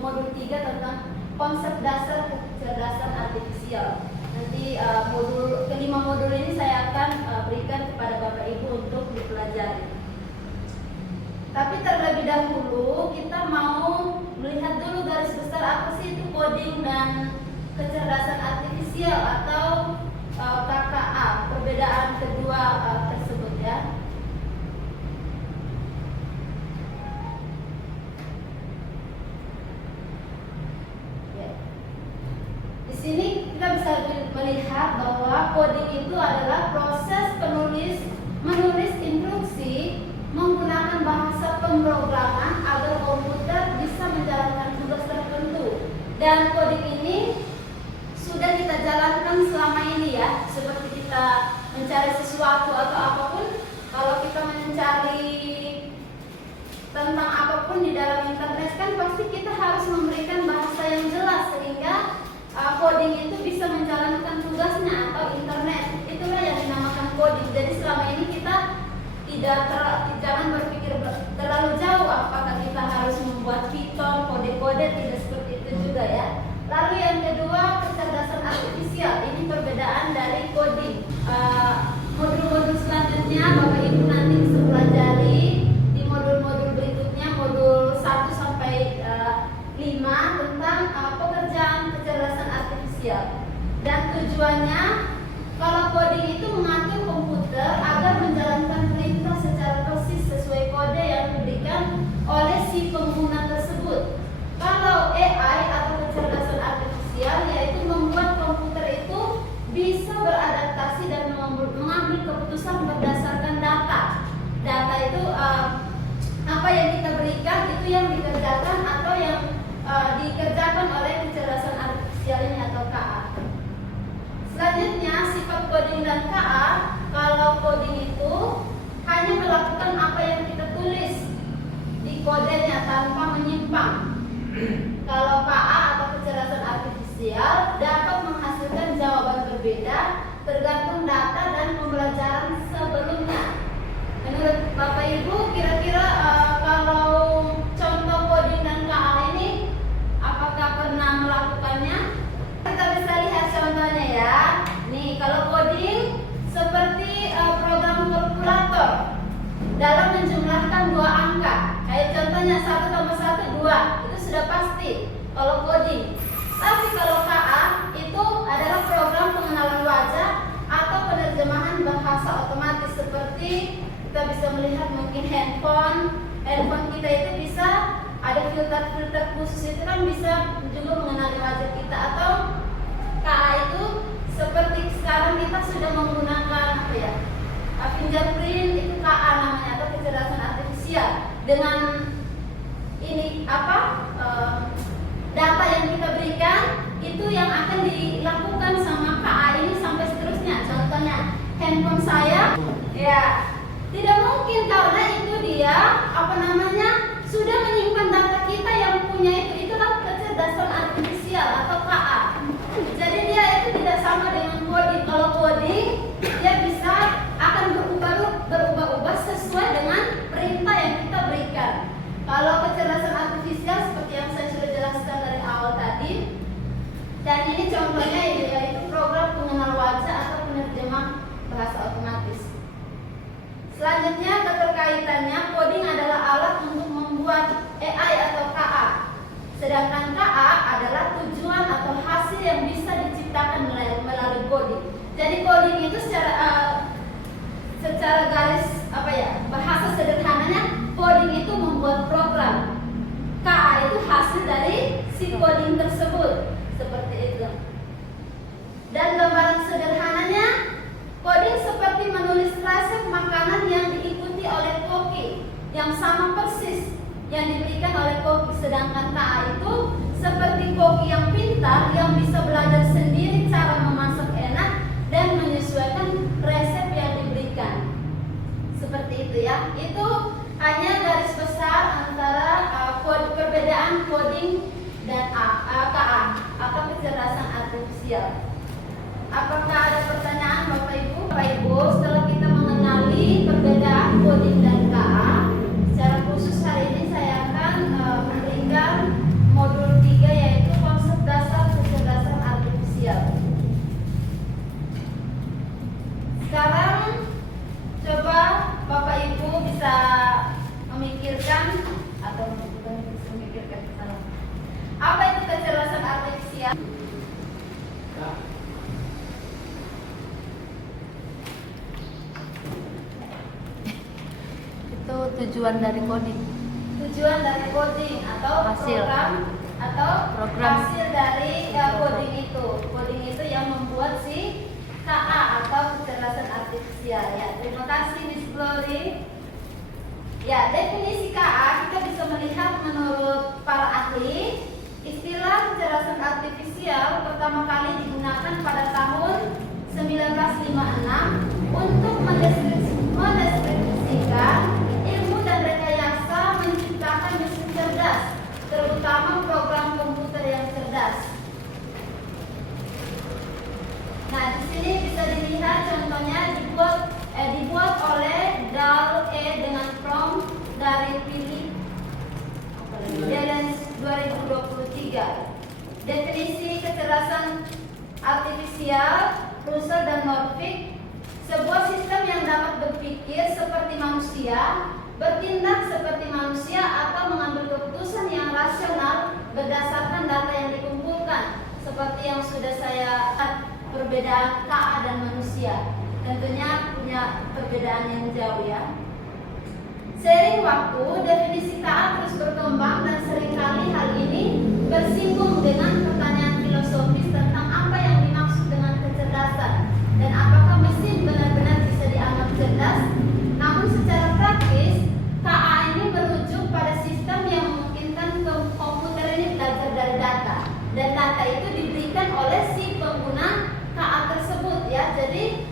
modul 3 tentang konsep dasar kecerdasan artifisial. Nanti kelima modul ini saya akan berikan kepada Bapak Ibu untuk dipelajari. Tapi terlebih dahulu kita mau melihat dulu garis besar apa sih itu coding dan kecerdasan artifisial atau KKA, perbedaan kedua tersebut ya. Di sini kita bisa melihat bahwa coding itu adalah proses menulis instruksi menggunakan bahasa pemrograman agar komputer bisa menjalankan tugas tertentu. Dan coding ini sudah kita jalankan selama ini ya, seperti kita mencari sesuatu atau apapun. Kalau kita mencari tentang apapun di dalam internet kan pasti kita harus memberikan bahasa yang jelas sehingga coding itu bisa menjalankan tugasnya atau internet. Itulah yang dinamakan coding. Jadi selama ini kita jangan berpikir terlalu jauh apakah kita harus membuat Python, kode-kode, tidak seperti itu juga ya. Lalu yang kedua, kecerdasan artifisial. Ini perbedaan dari coding. Modul-modul selanjutnya Bapak Ibu nanti bisa pelajari di modul-modul berikutnya, modul 1 sampai 5 tentang pekerjaan kecerdasan artifisial. Dan tujuannya, kalau coding itu mengatur komputer agar menjalankan perintah secara persis sesuai kode yang diberikan oleh si pengguna tersebut. Kalau AI atau kecerdasan artifisial yaitu membuat komputer itu bisa beradaptasi dan mengambil keputusan berdasarkan data. Data itu apa yang kita berikan itu yang dikerjakan atau yang dikerjakan oleh kecerdasan artifisial ini atau KA. Selanjutnya sifat coding dan KA. Kalau coding itu hanya melakukan apa yang kita tulis di kodenya tanpa menyimpang. Kalau KA atau kecerdasan artifisial dapat menghasilkan jawaban berbeda tergantung data dan pembelajaran sebelumnya. Menurut Bapak Ibu, kira-kira kalau contoh coding dan KA ini apakah pernah melakukannya? Kita bisa lihat contohnya ya. Nih, kalau coding seperti program kalkulator dalam menjumlahkan dua angka. Kayak contohnya 1 tambah 1 2. Itu sudah pasti kalau coding. Tapi kalau KA itu adalah program pengenalan wajah atau penerjemahan bahasa otomatis, seperti kita bisa melihat mungkin handphone kita itu bisa ada filter khusus, itu kan bisa juga mengenali wajah kita. Atau KA itu seperti sekarang kita sudah menggunakan fingerprint, itu KA namanya atau kecerdasan artifisial. Dengan ini data yang kita berikan itu yang akan dilakukan sama KA ini sampai seterusnya. Contohnya handphone saya ya tidak mungkin karena itu dia sudah menyimpan data kita yang punya itulah kecerdasan artifisial atau KA. Jadi dia itu tidak sama dengan coding. Kalau coding dia bisa akan berubah-ubah sesuai dengan perintah yang kita berikan. Kalau kecerdasan artifisial seperti yang saya sudah jelaskan dari awal tadi, dan ini contohnya yaitu program pengenal wajah atau penerjemah bahasa otomatis. Selanjutnya keterkaitannya, coding adalah alat untuk membuat AI atau KA. Sedangkan KA adalah tujuan atau hasil yang bisa diciptakan melalui coding. Jadi coding itu secara garis bahasa sederhananya, coding itu membuat program. KA itu hasil dari si coding tersebut, seperti itu. Dan gambaran sederhananya, coding seperti menulis resep makanan yang diikuti oleh koki yang sama persis yang diberikan oleh koki. Sedangkan KA itu seperti koki yang pintar yang bisa belajar sendiri cara memasak enak dan menyesuaikan resep yang diberikan. Seperti itu ya. Itu hanya garis besar antara perbedaan coding dan KA atau kecerdasan artifisial. Apakah ada pertanyaan Bapak Ibu? Bapak Ibu, setelah kita mengenali perbedaan coding dan KA, secara khusus hari ini saya akan memberikan modul tujuan dari coding. Tujuan dari coding atau Hasil. program hasil dari coding itu. Coding itu yang membuat si KA atau kecerdasan artifisial ya. Terima kasih Miss Glory. Ya, definisi KA kita bisa melihat menurut para ahli, istilah kecerdasan artifisial pertama kali digunakan pada tahun 1956 untuk mendeskripsikan ilmu dan rekayasa menciptakan mesin cerdas, terutama program komputer yang cerdas. Nah, di sini bisa dilihat contohnya dibuat oleh Dal E dengan prompt dari Philip Delens 2023. Definisi kecerdasan artifisial Russell dan Norvig, sebuah sistem yang dapat berpikir seperti manusia, bertindak seperti manusia, atau mengambil keputusan yang rasional berdasarkan data yang dikumpulkan. Seperti yang sudah saya perbedaan KA dan manusia tentunya punya perbedaan yang jauh ya. Seiring waktu, definisi KA terus berkembang dan seringkali hal ini bersinggung dengan pertanyaan filosofis tentang apa yang dimaksud dengan kecerdasan dan apakah mesin benar-benar bisa dianggap cerdas. Namun secara praktis, KA ini merujuk pada sistem yang memungkinkan komputer ini belajar dari data, dan data itu diberikan oleh si pengguna KA tersebut ya. Jadi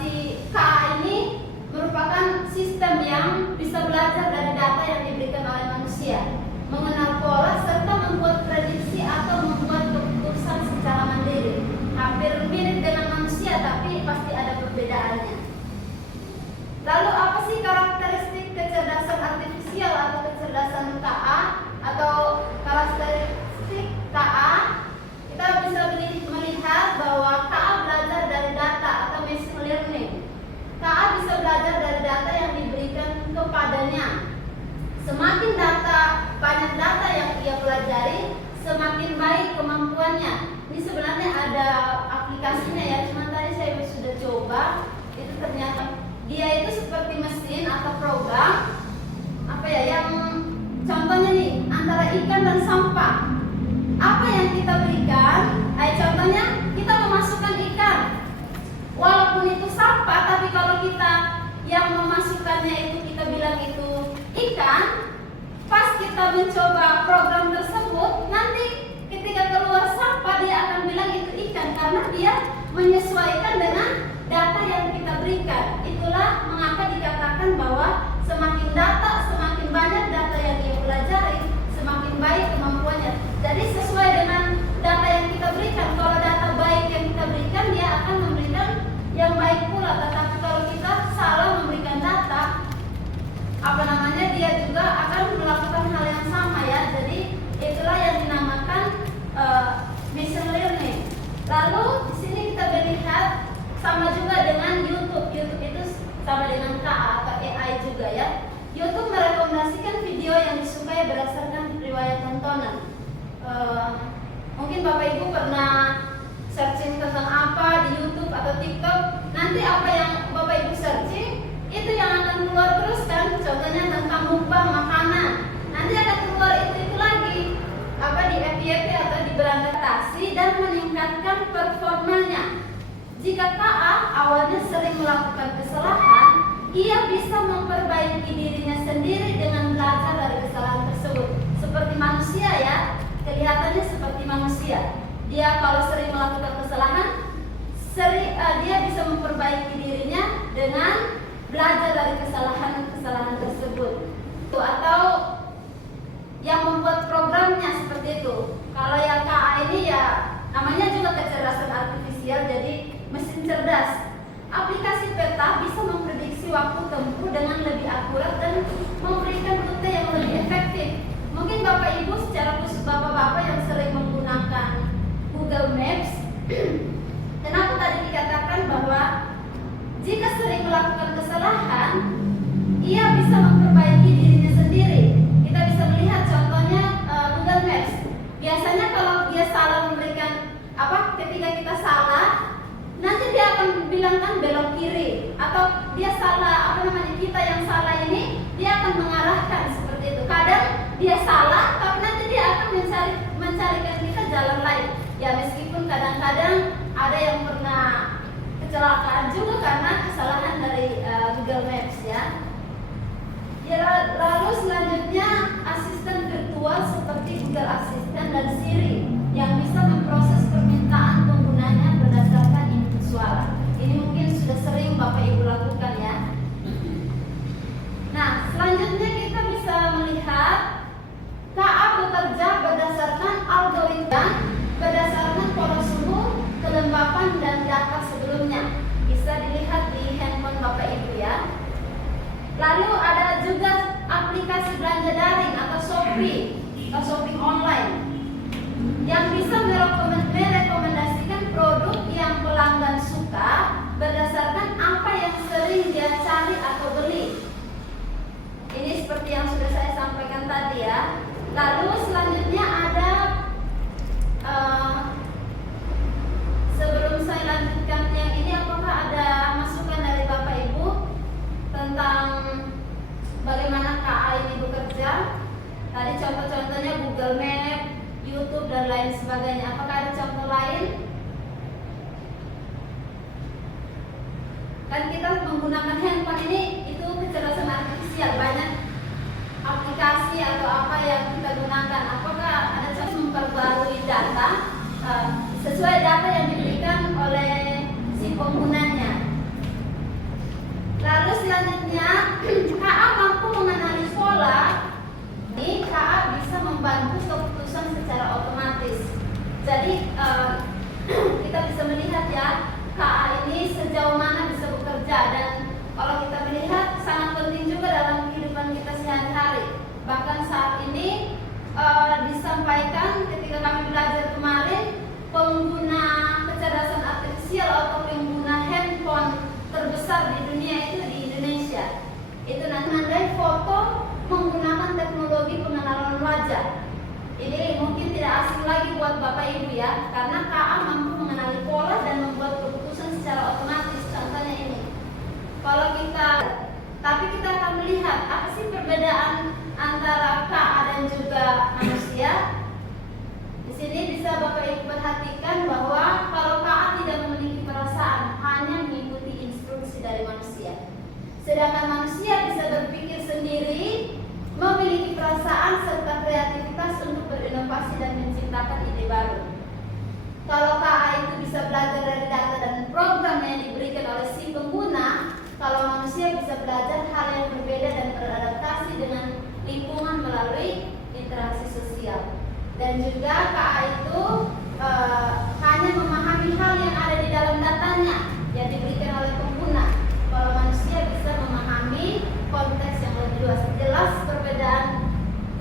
si KA ini merupakan sistem yang bisa belajar dari data yang diberikan oleh manusia, mengenal pola serta membuat prediksi atau membuat keputusan secara mandiri. Hampir mirip dengan manusia tapi pasti ada perbedaannya. Lalu apa sih karakteristik kecerdasan artifisial atau kecerdasan KA atau karakteristik KA? Kita bisa melihat bahwa KA belajar dari data atau machine learning. KA bisa belajar dari data yang diberikan kepadanya. Semakin banyak data yang ia pelajari, semakin baik kemampuannya. Ini sebenarnya ada aplikasinya ya, cuma tadi saya sudah coba, itu ternyata dia itu seperti mesin atau program yang contohnya nih antara ikan dan sampah. Apa yang kita berikan, contohnya kita memasukkan ikan, walaupun itu sampah, tapi kalau kita yang memasukkannya itu kita bilang itu ikan, pas kita mencoba program tersebut, nanti ketika keluar sampah dia akan bilang itu ikan karena dia menyesuaikan dengan data yang kita berikan. Itulah mengapa dikatakan bahwa semakin banyak data yang dia pelajari, semakin baik kemampuannya. Jadi sesuai dengan data yang kita berikan. Kalau data baik yang kita berikan, dia akan memberikan yang baik pula. Tetapi kalau kita salah memberikan data, dia juga akan melakukan hal yang sama ya. Jadi itulah yang dinamakan machine learning. Lalu di sini kita melihat sama juga dengan YouTube. YouTube itu sama dengan KA atau AI juga ya. YouTube merekomendasikan video yang disukai berdasarkan riwayat tontonan. Mungkin Bapak Ibu pernah searching tentang apa di YouTube atau TikTok, nanti apa yang Bapak Ibu searching itu yang akan keluar terus kan. Contohnya tentang mukbang makanan, nanti akan keluar itu lagi di FYP atau di beradaptasi dan meningkatkan performanya. Jika KA awalnya sering melakukan kesalahan, ia bisa memperbaiki dirinya sendiri dengan belajar dari kesalahan tersebut. Seperti manusia ya, kelihatannya seperti manusia. Dia kalau sering melakukan kesalahan, dia bisa memperbaiki dirinya dengan belajar dari kesalahan tersebut. Atau yang membuat programnya seperti itu. Kalau yang KA ini ya namanya juga kecerdasan artifisial, jadi mesin cerdas. Aplikasi peta bisa memprediksi waktu tempuh dengan lebih akurat dan memberikan rute yang lebih efektif. Mungkin Bapak Ibu secara khusus Bapak-bapak yang sering menggunakan Google Maps, kenapa tadi dikatakan bahwa jika sering melakukan kesalahan, ia bisa memperbaiki dirinya sendiri. Kita bisa melihat contohnya Google Maps. Biasanya kalau dia salah memberikan ketika kita salah, nanti dia akan bilangkan belok kiri, atau dia salah, kita yang salah ini dia akan mengarahkan seperti itu. Kadang dia salah, tapi nanti dia akan mencarikan kita jalan lain. Ya meskipun kadang-kadang ada yang pernah kecelakaan juga karena kesalahan dari Google Maps ya. Lalu selanjutnya asisten virtual seperti Google Assistant dan Siri yang bisa memproses permintaan penggunanya berdasarkan input suara. Ini mungkin sudah sering Bapak Ibu lakukan ya. Nah, selanjutnya kita bisa melihat KA bekerja berdasarkan algoritma, berdasarkan pola suhu, kelembapan dan data sebelumnya. Bisa dilihat di handphone Bapak Ibu ya. Lalu ada juga aplikasi belanja daring atau Shopee atau shopping online yang bisa merekomendasikan produk yang pelanggan suka berdasarkan apa yang sering dia cari atau beli. Ini seperti yang sudah saya sampaikan tadi ya. Lalu selanjutnya ada sebelum saya lanjutkan yang ini, apakah ada masukan dari Bapak Ibu tentang bagaimana KA ini bekerja? Tadi contoh-contohnya Google Map, YouTube dan lain sebagainya. Apakah ada contoh lain? Kan kita menggunakan handphone ini itu kecerdasan artifisial, banyak aplikasi atau apa yang kita gunakan. Apakah ada contoh memperbarui data sesuai data yang diberikan oleh si penggunanya? Lalu selanjutnya KA mampu mengenali pola. Ini KA bisa membantu keputusan secara otomatis. Jadi kita bisa melihat ya KA ini sejauh mana bisa bekerja, dan kalau kita melihat sangat penting juga dalam kehidupan kita sehari-hari. Bahkan saat ini disampaikan ketika kami belajar kemarin, pengguna kecerdasan artifisial atau pengguna handphone terbesar di dunia itu di Indonesia. Itu nanti mandai foto menggunakan teknologi pengenalan wajah. Ini mungkin tidak asing lagi buat Bapak Ibu ya, karena KA mampu mengenali pola dan membuat keputusan secara otomatis. Contohnya ini. Kalau tapi kita akan melihat apa sih perbedaan antara KA dan juga manusia. Di sini bisa Bapak Ibu perhatikan bahwa kalau KA tidak memiliki perasaan, hanya mengikuti instruksi dari manusia. Sedangkan manusia bisa berpikir sendiri, memiliki perasaan serta kreativitas untuk berinovasi dan menciptakan ide baru. Kalau KA itu bisa belajar dari data dan program yang diberikan oleh si pengguna, kalau manusia bisa belajar hal yang berbeda dan beradaptasi dengan lingkungan melalui interaksi sosial. Dan juga KA itu hanya memahami hal yang ada di dalam datanya yang diberikan oleh pengguna. Kalau manusia bisa memahami konteks yang lebih luas. Jelas perbedaan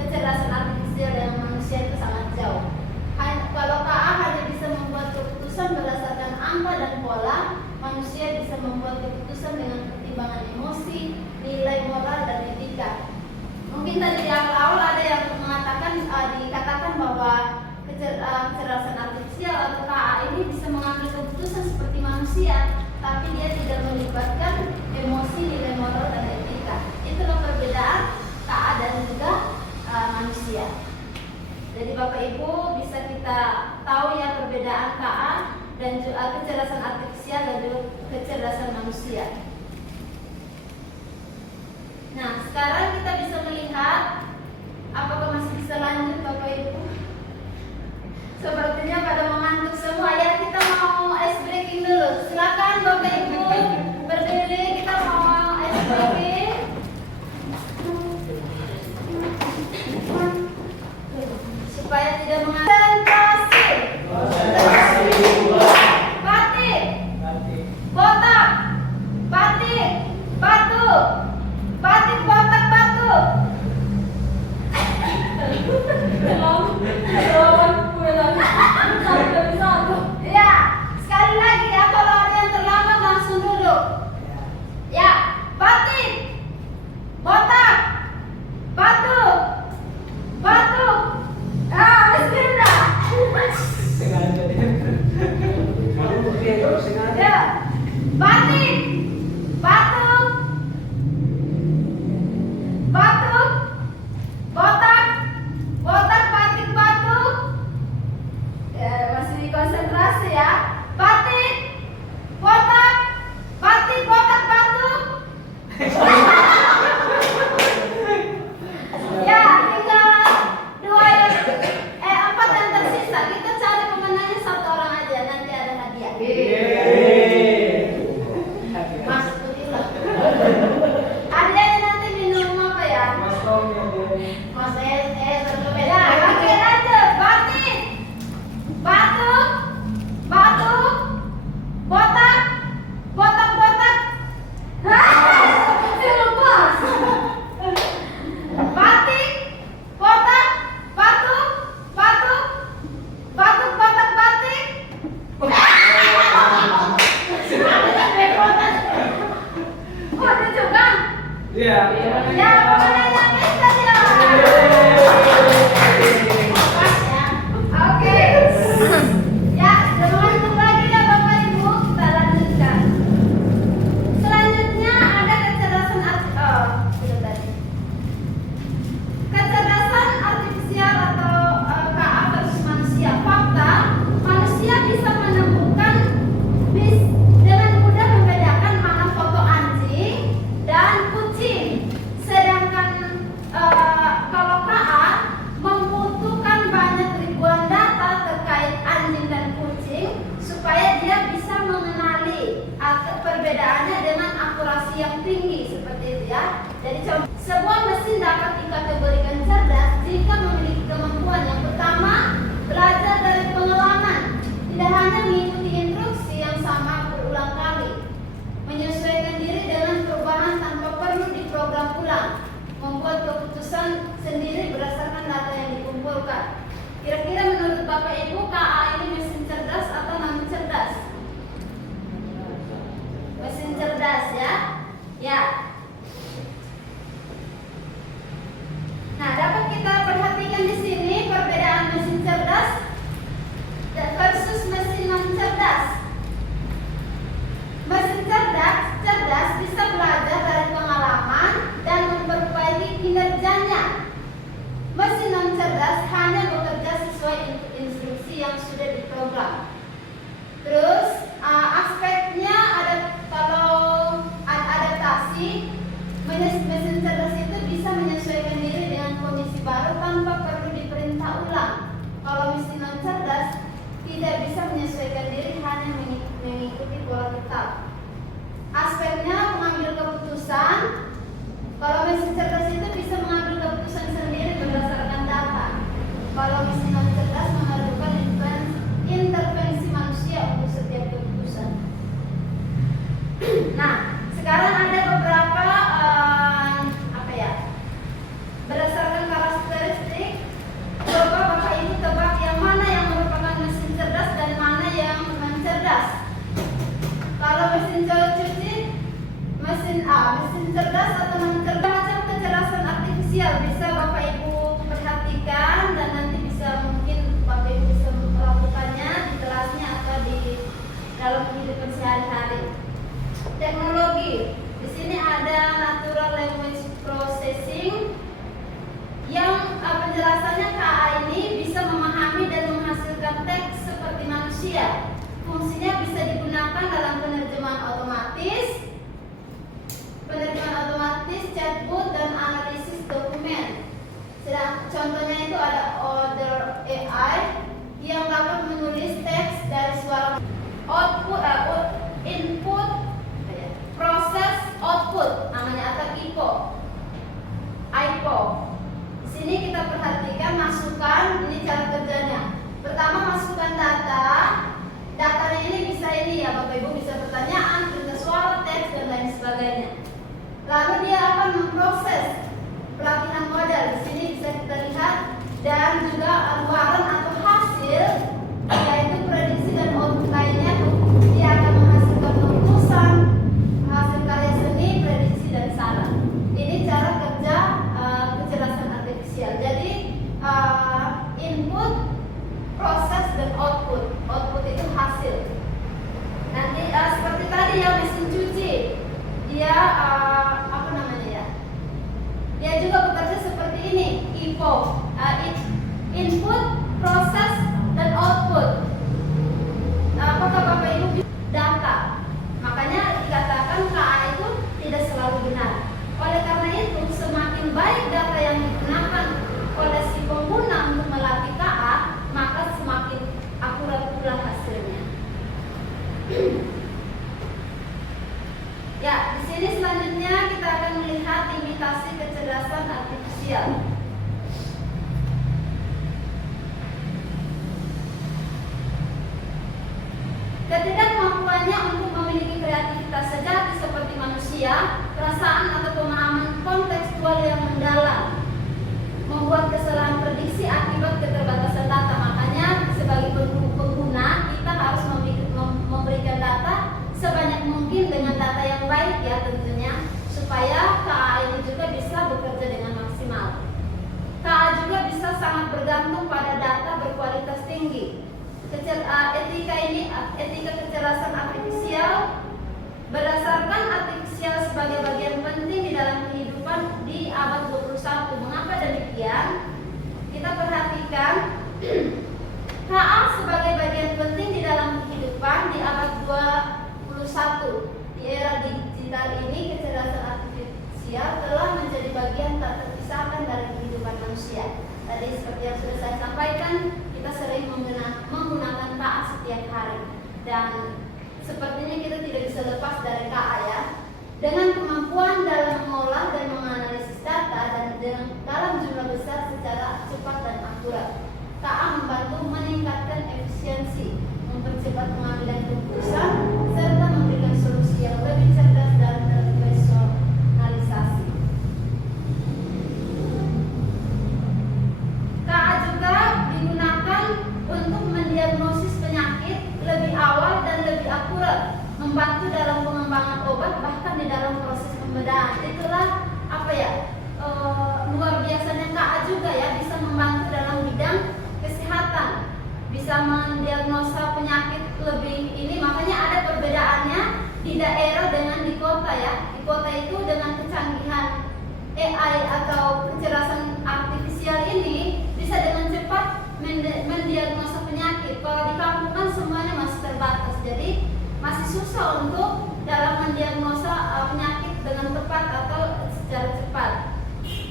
kecerdasan artifisial dan manusia itu sangat jauh. Kalau KA hanya bisa membuat keputusan berdasarkan angka dan pola, manusia bisa membuat keputusan dengan pertimbangan emosi, nilai moral dan etika. Mungkin tadi di awal ada yang dikatakan bahwa kecerdasan artifisial atau KA ini bisa mengambil keputusan seperti manusia, tapi dia tidak melibatkan emosi, nilai moral dan etika. Itulah perbedaan KA dan juga manusia. Jadi Bapak Ibu bisa kita tahu ya perbedaan KA dan juga kecerdasan artifisial dan juga kecerdasan manusia. Nah, sekarang kita bisa melihat, apakah masih bisa lanjut Bapak Ibu? Sepertinya pada mengantuk semua ya. Kita mau ice breaking dulu. Silakan Bapak Ibu berdiri, kita mau ice breaking. Supaya tidak mengantuk. Batik, botak, batik, batu, batik, botak, batu. Ya, sekali lagi ya, kalau ada yang terlambat langsung duduk. Ya, batik, botak, batu, batu. Meski inovasi yang tinggi seperti itu ya. Jadi sebuah mesin dapat dikategorikan cerdas jika memiliki kemampuan yang pertama, belajar dari pengalaman, tidak hanya mengikuti instruksi yang sama berulang kali, menyesuaikan diri dengan perubahan tanpa perlu diprogram ulang, membuat keputusan sendiri berdasarkan data yang dikumpulkan. Kira-kira menurut Bapak Ibu, KA ini mesin cerdas atau non cerdas? Mesin cerdas ya. Ya. Nah, dapat kita perhatikan di sini perbedaan mesin cerdas versus mesin non cerdas. Mesin cerdas bisa belajar dari pengalaman dan memperbaiki kinerjanya. Mesin non cerdas hanya bekerja sesuai instruksi yang sudah diprogram. Terus aspeknya ada, kalau adaptasi, mesin cerdas itu bisa menyesuaikan diri dengan kondisi baru tanpa perlu diperintah ulang. Kalau mesin non cerdas tidak bisa menyesuaikan diri, hanya mengikuti pola tetap. Aspeknya mengambil keputusan. Kalau mesin cerdas itu bisa mengambil keputusan sendiri berdasarkan data. Kalau mesin non cerdas memerlukan intervensi manusia untuk setiap keputusan. Nah, sekarang ada beberapa berdasarkan karakteristik. Coba Bapak Ibu tebak yang mana yang merupakan mesin cerdas dan mana yang non cerdas. Kalau mesin cuci, mesin cerdas atau non cerdas, macam kecerdasan artifisial bisa Bapak Ibu perhatikan dan nanti bisa mungkin Bapak Ibu bisa melakukannya di kelasnya atau di dalam kehidupan sehari-hari. Teknologi, di sini ada natural language processing yang penjelasannya KA ini bisa memahami dan menghasilkan teks seperti manusia. Fungsinya bisa digunakan dalam penerjemahan otomatis, chatbot dan analisis dokumen. Contohnya itu ada Other AI yang dapat menulis teks dari suara, input, proses, output, namanya atau IPO. Di sini kita perhatikan masukan, ini cara kerjanya. Pertama, masukkan data. Datanya ini bisa ya Bapak Ibu, bisa pertanyaan, perintah suara, teks dan lain sebagainya. Lalu dia akan memproses pelatihan model. Di sini bisa kita lihat, dan juga luaran atau hasil, yaitu prediksi dan output lainnya. Dia akan menghasilkan keputusan, hasil karya seni, prediksi dan saran. Ini cara kerja kecerdasan artifisial. Jadi input, proses dan output. Output itu hasil. Nanti seperti tadi ya, mesin cuci, dia dia juga bekerja seperti ini, IPO, input, proses dan output. Apakah Bapak Ibu data? Makanya dikatakan KA itu tidak selalu benar. Oleh karena itu, semakin baik data yang digunakan oleh si pengguna untuk melatih KA, maka semakin akurat pula hasilnya. Ya, di sini selanjutnya kita akan melihat imitasi kecerdasan artifisial. Ketidakmampuannya untuk memiliki kreativitas sejati seperti manusia, perasaan atau pemahaman kontekstual yang mendalam, membuat kesalahan prediksi akibat keterbatasan data. Makanya sebagai pengguna kita harus memberikan data sebanyak mungkin dengan data yang baik ya tentunya, supaya KA ini juga bisa bekerja dengan maksimal. KA juga bisa sangat bergantung pada data berkualitas tinggi. Etika kecerdasan artifisial berdasarkan artifisial sebagai bagian penting di dalam kehidupan di abad 21. Mengapa demikian? Kita perhatikan KA sebagai bagian penting di dalam kehidupan di abad 21. Di era digital ini, kecerdasan artifisial telah menjadi bagian tak terpisahkan dari kehidupan manusia. Tadi seperti yang sudah saya sampaikan, kita sering menggunakan KA setiap hari, dan sepertinya kita tidak bisa lepas dari KA ya. Dengan mengolah dan menganalisis data dalam jumlah besar secara cepat dan akurat. KA membantu meningkatkan efisiensi, mempercepat pengambilan keputusan, serta memberikan solusi yang lebih cerdas dan terpersonalisasi. KA juga digunakan untuk mendiagnosis penyakit lebih awal dan lebih akurat, membantu dalam pengembangan obat bahkan di dalam proses pembedahan. Itulah luar biasanya KA juga ya, bisa membantu dalam bidang kesehatan, bisa mendiagnosa penyakit lebih ini. Makanya ada perbedaannya di daerah dengan di kota ya. Di kota itu dengan kecanggihan AI atau kecerdasan artifisial ini bisa dengan cepat mendiagnosa penyakit. Kalau di kampung kan semuanya masih terbatas, jadi masih susah untuk dalam mendiagnosa penyakit dengan tepat atau secara cepat.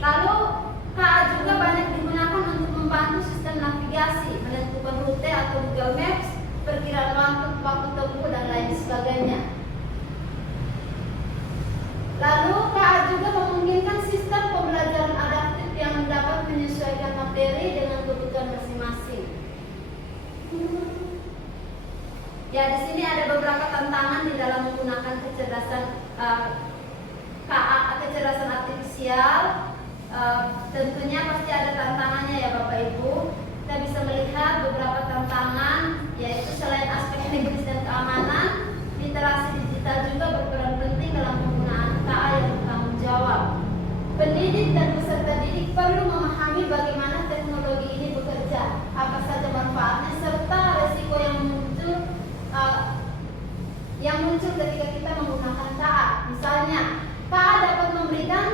Lalu KA juga banyak digunakan untuk membantu sistem navigasi, menentukan rute atau Google Maps, perkiraan waktu tempuh dan lain sebagainya. Lalu KA juga memungkinkan sistem pembelajaran adaptif yang dapat menyesuaikan materi dengan kebutuhan masing-masing. Ya, di sini ada beberapa tantangan di dalam menggunakan kecerdasan KA, kecerdasan artifisial. Tentunya pasti ada tantangannya ya Bapak Ibu. Kita bisa melihat beberapa tantangan, yaitu selain aspek teknis dan keamanan, literasi digital juga berperan penting dalam penggunaan KA yang bertanggung jawab. Pendidik dan peserta didik perlu memahami bagaimana teknologi ini bekerja, apa saja manfaatnya, serta resiko yang muncul ketika kita menggunakan KA. Misalnya, KA dapat memberikan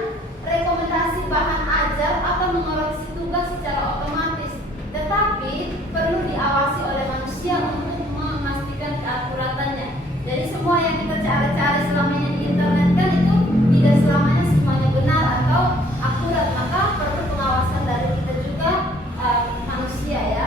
rekomendasi bahan ajar atau mengoreksi tugas secara otomatis, tetapi perlu diawasi oleh manusia untuk memastikan keakuratannya. Jadi semua yang kita cari-cari selama ini di internet kan itu tidak selamanya semuanya benar atau akurat, maka perlu pengawasan dari kita juga manusia ya.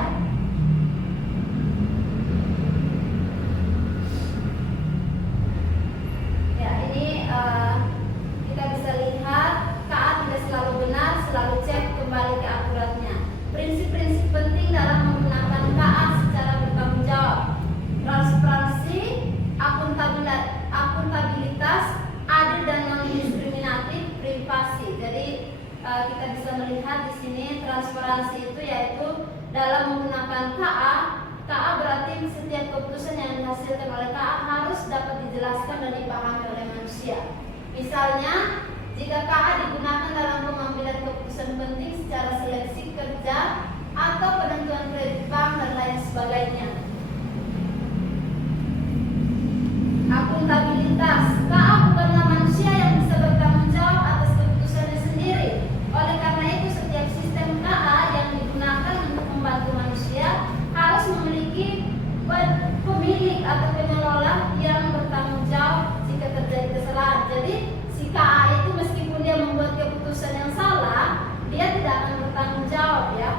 Kita bisa lihat KA tidak selalu benar, selalu cek kembali ke akuratnya. Prinsip-prinsip penting dalam menggunakan KA secara bertanggung jawab: transparansi, akuntabilitas, adil dan non-diskriminatif, privasi. Jadi kita bisa melihat di sini transparansi itu yaitu dalam menggunakan KA berarti setiap keputusan yang dihasilkan oleh KA harus dapat dijelaskan dan dipahami oleh manusia. Misalnya, jika KA digunakan dalam pengambilan keputusan penting secara seleksi kerja atau penentuan kredit bank dan lain sebagainya. Akuntabilitas, KA bukanlah manusia yang bisa bertanggung jawab atas keputusannya sendiri. Oleh karena itu, setiap sistem KA yang digunakan untuk membantu manusia harus memiliki pemilik atau pengelola yang bertanggung jawab jika terjadi kesalahan. Jadi si KA itu meskipun dia membuat keputusan yang salah, dia tidak akan bertanggung jawab ya.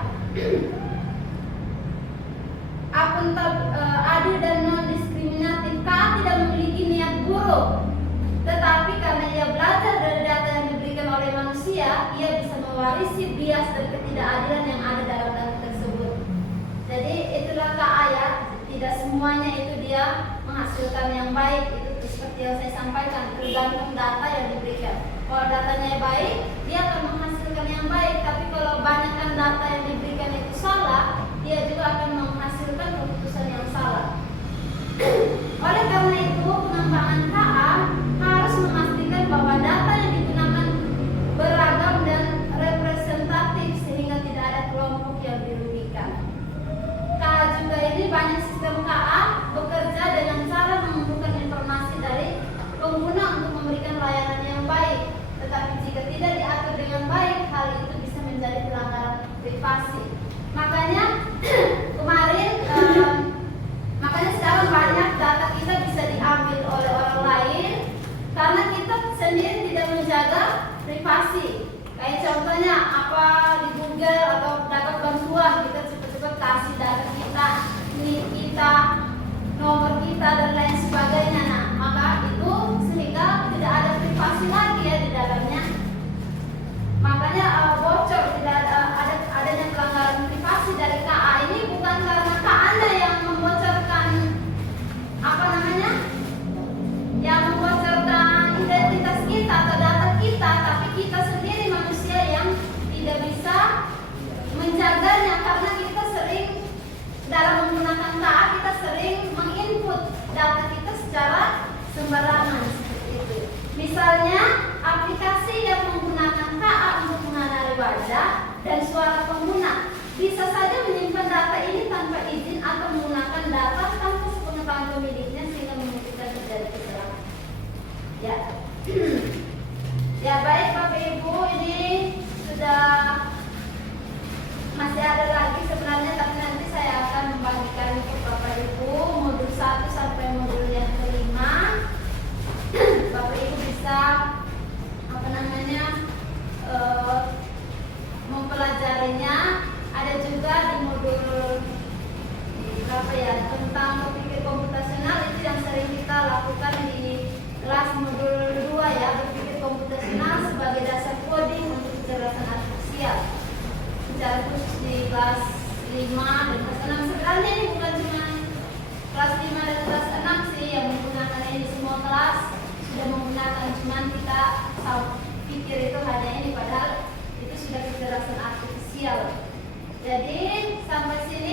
Adil dan non-diskriminatif, KA tidak memiliki niat buruk, tetapi karena ia belajar dari data yang diberikan oleh manusia, ia bisa mewarisi bias dan ketidakadilan yang ada dalam data tersebut. Jadi itulah KA ya, tidak semuanya itu dia menghasilkan yang baik. Itu seperti yang saya sampaikan, tergantung data yang diberikan. Kalau datanya baik, dia akan menghasilkan yang baik. Tapi kalau banyakkan data yang diberikan itu salah, dia juga akan menghasilkan keputusan yang salah. Oleh karena itu, pengembangan KA harus memastikan bahwa data yang digunakan beragam dan representatif sehingga tidak ada kelompok yang dirugikan. KA juga ini banyak sistem KA bekerja dengan cara mengumpulkan informasi dari pengguna untuk memberikan layanan yang baik. Tetapi jika tidak diatur dengan baik, hal itu bisa menjadi pelanggaran privasi. Makanya makanya sekarang banyak data kita bisa diambil oleh orang lain karena kita sendiri tidak menjaga privasi. Kayak contohnya apa di Google atau dapat bantuan, kita cepat-cepat kasih data kita, nik kita, nomor kita dan lain sebagainya. Nah, maka itu sehingga tidak ada privasi lagi ya di dalamnya. Ya. Ya baik Bapak Ibu, ini sudah masih ada lagi sebenarnya, tapi nanti saya akan membagikan untuk Bapak Ibu modul 1 sampai modul yang kelima. Bapak Ibu bisa mempelajarinya. Ada juga di modul tentang berpikir komputasional, itu yang sering kita lakukan di kelas modul 2 ya, berpikir komputasional sebagai dasar coding untuk kecerdasan artifisial. Secara khusus di kelas 5 dan kelas 6. Sebenarnya ini bukan cuma kelas 5 dan kelas 6 sih yang menggunakan ini, semua kelas sudah menggunakan, cuman kita pikir itu hanya ini, padahal itu sudah kecerdasan artifisial. Jadi sampai sini